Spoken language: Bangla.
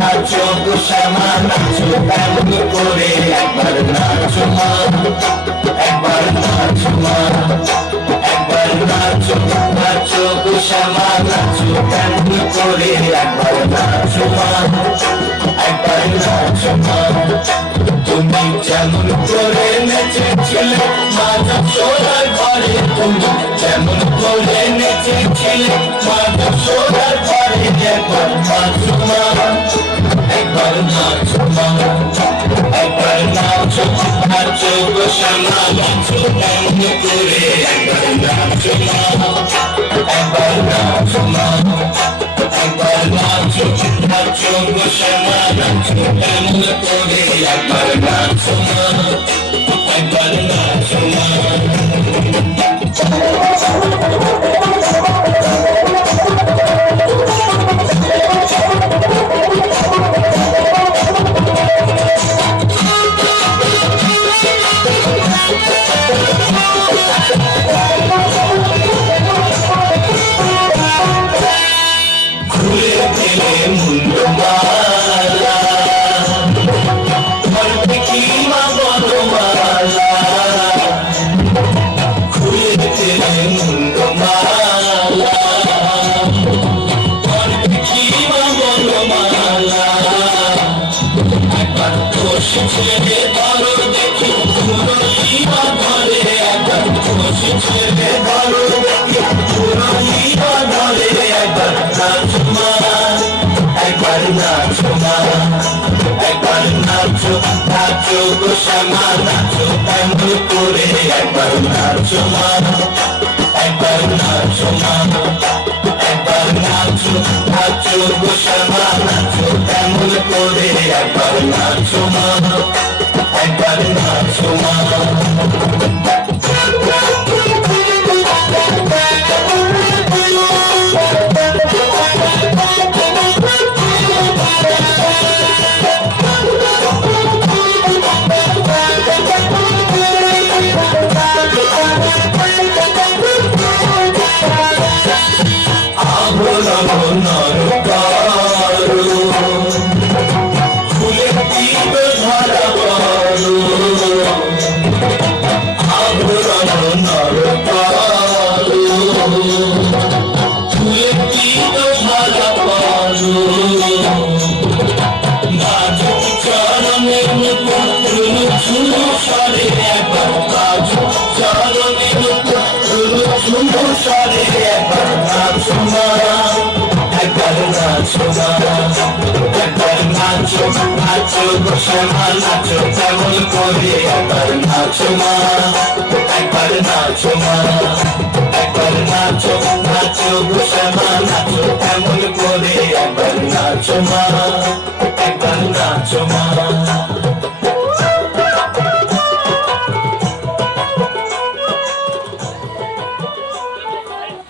নাচো গো শ্যামা নাচো কেমন করে একবার নাচো মা, একবার নাচো মা, একবার নাচো নাচো গো শ্যামা নাচো কেমন করে একবার নাচো মা, একবার নাচো মা। তুমি যেমন করে নেচেছিলে মা যশোদার ঘরে, তুমি যেমন করে নেচেছিলে মা যশোদার ঘরে, একবার নাচো মা, একবার নাচো মা, একবার নাচো নাচো গো শ্যামা নাচো কেমন করে একবার নাচো মা, একবার নাচো মা, একবার নাচো নাচো গো শ্যামা নাচো কেমন করে একবার নাচো মা, একবার নাচো মা। ছেড়ে ধরো দেখি পুরো সীমা ধরে, একবার ছেড়ে ধরো দেখি পুরো সীমা ধরে, একবার নাচো মা, একবার নাচো মা, একবার নাচো নাচো গো শ্যামা নাচো কেমন করে একবার নাচো মা, একবার নাচো মা, একবার নাচো নাচো গো শ্যামা নাচো কেমন করে একবার নাচো মা, একবার নাচো মা। নাচো গো শ্যামা নাচো কেমন করে একবার নাচো মা, একবার নাচো মা, একবার নাচো নাচো গো শ্যামা নাচো কেমন করে একবার নাচো মা, একবার নাচো মা।